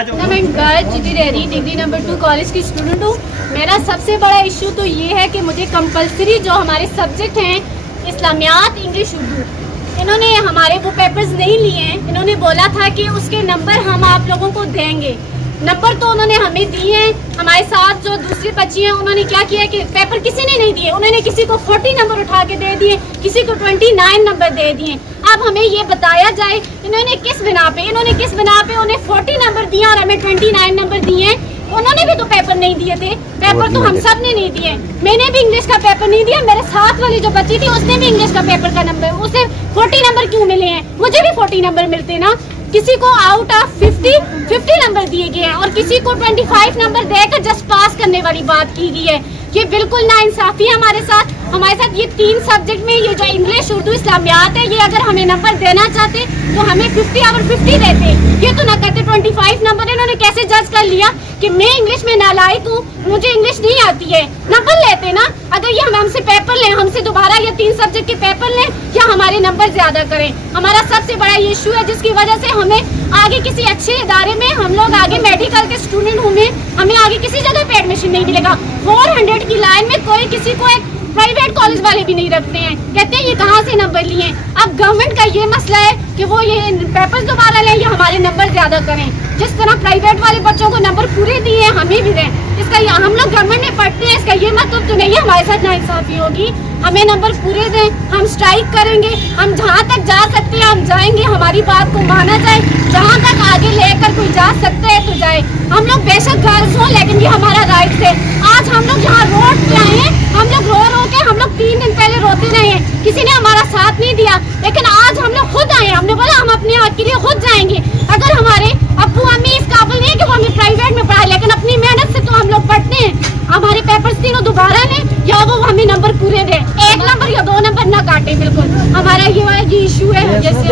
Degree number 2 college की student हूँ। मेरा सबसे बड़ा इशू तो ये है कि मुझे कंपलसरी जो हमारे सब्जेक्ट हैं इस्लामियात, इंग्लिश, उर्दू, इन्होंने हमारे वो पेपर्स नहीं लिए हैं। इन्होंने बोला था कि उसके नंबर हम आप लोगों को देंगे। नंबर तो उन्होंने हमें दिए हैं। हमारे साथ जो दूसरी बच्ची हैं उन्होंने क्या किया कि पेपर किसी ने नहीं दिए। उन्होंने किसी को 40 नंबर उठा के दे दिए, किसी को 29 नंबर दे दिए। अब हमें ये बताया जाए इन्होंने किस बिना पे उन्हें 40 नंबर दिए और हमें 29 नंबर दिए हैं। उन्होंने भी तो पेपर नहीं दिए थे। पेपर तो हम सब ने नहीं दिए। मैंने भी इंग्लिश का पेपर नहीं दिया। मेरे साथ वाली जो बच्ची थी उसने भी इंग्लिश का पेपर का नंबर, उसे 40 नंबर क्यों मिले हैं? मुझे भी 40 नंबर मिलते ना। किसी को आउट ऑफ 50 नंबर दिए गए हैं और किसी को 25 नंबर देकर जस्ट पास करने वाली बात की गई है। ये बिल्कुल नाइंसाफी है हमारे साथ। ये 3 सब्जेक्ट में ये जो इंग्लिश, उर्दू, इस्लामियात है, ये अगर हमें नंबर देना चाहते तो हमें 50 और 50 देते। ये तो ना कहते 25 नंबर। इन्होंने कैसे जज कर लिया कि मैं इंग्लिश में नालायक हूँ, मुझे इंग्लिश नहीं आती है? नंबर लेते ना। अगर ये हमसे पेपर लें, हमसे दोबारा ये 3 सब्जेक्ट के पेपर लें या हमारे नंबर ज्यादा करें। हमारा सबसे बड़ा ये इशू है जिसकी वजह से हमें आगे किसी अच्छे इदारे में, हम लोग आगे मेडिकल के स्टूडेंट होंगे, हमें आगे किसी जगह पे एडमिशन नहीं मिलेगा। 400 की लाइन में कोई किसी को एक प्राइवेट कॉलेज वाले भी नहीं रखते हैं। कहते हैं ये कहाँ से नंबर लिए। अब गवर्नमेंट का ये मसला है कि वो ये पेपर्स दोबारा लें या हमारे नंबर ज्यादा करें। जिस तरह प्राइवेट वाले बच्चों को नंबर पूरे दिए हैं हमें भी दें। इसका हम लोग गवर्नमेंट में पढ़ते हैं, इसका ये मतलब तो नहीं है हमारे साथ नाइंसाफी होगी। हमें नंबर पूरे दें, हम स्ट्राइक करेंगे, हम जहाँ तक जा सकते हैं हम जाएंगे, हमारी बात को माना जाए। जहाँ तक आगे लेकर कोई जा सकता है तो जाए। हम लोग बेशक गर्ल्स हों लेकिन ये हमारा राइट है। आज हम लोग यहाँ रोड पे आए हैं, हम लोग रो के हम लोग 3 दिन पहले रोते रहे हैं, किसी ने हमारा साथ नहीं दिया। लेकिन आज हम लोग खुद आए, हमने बोला हम अपने हक के लिए खुद जाएंगे। अगर हमारे अब्बू अम्मी इस काबिल नहीं है कि वो हमें प्राइवेट में पढ़ाए, लेकिन अपनी मेहनत से तो हम लोग पढ़ते हैं। हमारे पेपर्स तीनों दोबारा लें या वो हमें नंबर पूरे दें, 1 नंबर या 2 नंबर ना काटे। बिल्कुल हमारा ये इशू है। जैसे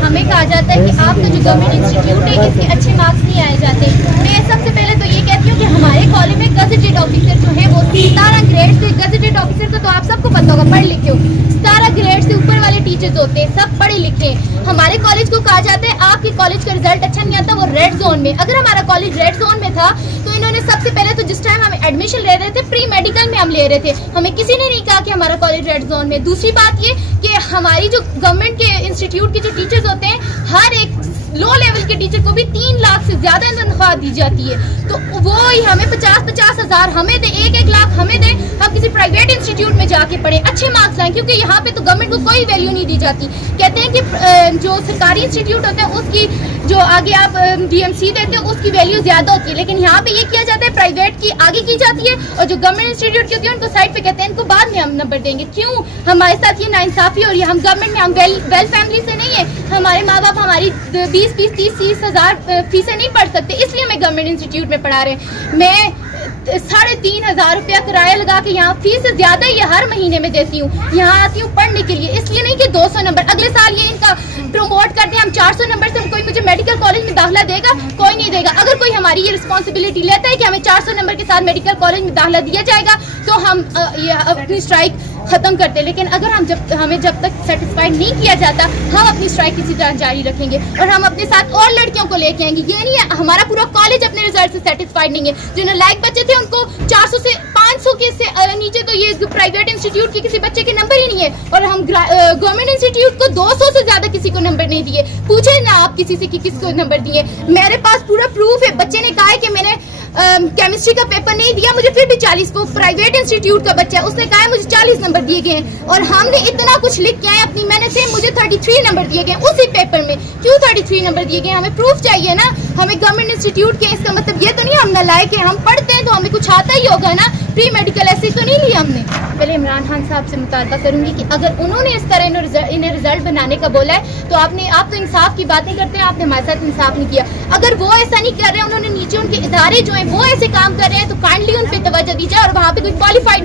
हमें कहा जाता है कि आपका जो गवर्नमेंट इंस्टीट्यूट है इसके अच्छे मार्क्स नहीं आए जाते। मैं सबसे पहले तो ये कहती हूँ कि हमारे कॉलेज में गजेटेड ऑफिसर जो है वो 17 ग्रेड से, गजेटेड ऑफिसर का तो आप सबको पता होगा, पढ़ लिखे हो। 17 ग्रेड से ऊपर वाले टीचर्स होते हैं, सब पढ़े लिखे हैं। हमारे कॉलेज को कहा जाता है आपके कॉलेज का रिजल्ट अच्छा नहीं आता, वो रेड जोन में। अगर हमारा कॉलेज रेड जोन में था तो इन्होंने सबसे पहले तो जिस टाइम हम एडमिशन ले रहे थे प्री मेडिकल में हम ले रहे थे, हमें किसी ने नहीं कहा कि हमारा कॉलेज रेड जोन में। दूसरी बात ये कि हमारी जो गवर्नमेंट के इंस्टीट्यूट के जो टीचर्स होते हैं, हर एक लो लेवल के टीचर को भी 3 लाख से ज्यादा तनख्वाह दी जाती है। तो वो ही हमें 50-50 हजार हमें दे, 1-1 लाख हमें दे, हम किसी प्राइवेट इंस्टीट्यूट में जाके पढ़े, अच्छे मार्क्स लाएं। क्योंकि यहाँ पे तो गवर्नमेंट को कोई वैल्यू नहीं दी जाती। कहते हैं कि जो सरकारी इंस्टीट्यूट होते हैं उसकी जो आगे आप DMC देते हो उसकी वैल्यू ज्यादा होती है, लेकिन यहाँ पे ये किया जाता है प्राइवेट की आगे की जाती है और जो गवर्नमेंट इंस्टीट्यूट की होती है उनको साइड पे कहते हैं इनको बाद में हम नंबर देंगे। क्यों? हमारे साथ ये नाइंसाफी हो रही है। हम गवर्नमेंट में, हम वेल फैमिली से नहीं है, हमारे माँ बाप हमारी 20-30 हजार फीसें नहीं पढ़ सकते, इसलिए हमें गवर्नमेंट इंस्टीट्यूट में पढ़ा रहे हैं। मैं 3,500 रुपया किराया लगा के यहाँ फीस से ज्यादा ये हर महीने में देती हूँ। यहाँ आती हूँ पढ़ने के लिए, इसलिए नहीं कि 200 नंबर। अगले साल ये इनका प्रमोट करते हैं, हम 400 नंबर से कोई मुझे मेडिकल कॉलेज में दाखिला देगा? कोई नहीं देगा। अगर कोई हमारी ये रिस्पॉन्सिबिलिटी लेता है कि हमें 400 नंबर के साथ मेडिकल कॉलेज में दाखिला दिया जाएगा तो हम ये अपनी स्ट्राइक खत्म करते हैं। लेकिन अगर हमें जब तक सेटिस्फाइड नहीं किया जाता हम अपनी स्ट्राइक इसी तरह जारी रखेंगे और हम अपने साथ और लड़कियों को लेके आएंगे। ये नहीं है हमारा पूरा कॉलेज अपने रिजल्ट से सेटिस्फाइड नहीं है। जो नालायक बच्चे थे उनको 400 से 500 के से नीचे तो ये प्राइवेट इंस्टीट्यूट के किसी बच्चे के नंबर ही नहीं है, और हम गवर्नमेंट इंस्टीट्यूट को 200 से ज्यादा किसी को नंबर नहीं दिए। पूछे ना आप किसी से कि किसको नंबर दिए। मेरे पास पूरा प्रूफ है। बच्चे ने कहा है कि मैंने केमिस्ट्री का पेपर नहीं दिया, मुझे फिर भी 40, वो प्राइवेट इंस्टीट्यूट का बच्चा है, उसने कहा है मुझे 40 नंबर दिए गए हैं। और हमने इतना कुछ लिख के आए अपनी मेहनत से, मुझे 33 नंबर दिए गए उसी पेपर में। क्यों 33 नंबर दिए गए? हमें प्रूफ चाहिए ना। हमें गवर्नमेंट इंस्टीट्यूट के, इसका मतलब ये तो नहीं हम नालायक हैं, हम पढ़ते हैं तो हमें कुछ आता ही होगा ना। प्री मेडिकल ऐसे तो नहीं लिया हमने। पहले इमरान खान साहब से मुतालबा करूंगी कि अगर उन्होंने इस तरह इन्हें रिजल्ट बनाने का बोला है तो आप तो इंसाफ की बातें करते हैं, आपने हमारे साथ इंसाफ नहीं किया। अगर वो ऐसा नहीं कर रहे हैं, उन्होंने नीचे उनके इदारे जो हैं वो ऐसे काम कर रहे हैं तो काइंडली उन पे तवज्जो दी जाए और वहाँ पे कोई क्वालिफाइड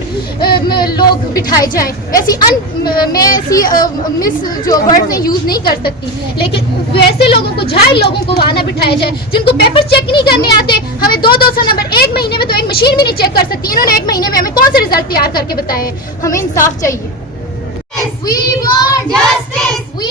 लोग बिठाए जाएं। मैं ऐसी मिस जो वर्ड में यूज नहीं कर सकती, लेकिन वैसे लोगों को, जाहिल लोगों को वहाँ ना बिठाया जाए जिनको पेपर चेक नहीं करने आते। हमें 200 नंबर एक महीने में तो एक मशीन भी नहीं चेक कर सकती। इन्होंने एक महीने में हमें कौन से रिजल्ट तैयार करके बताए? हमें इंसाफ चाहिए। We want justice. We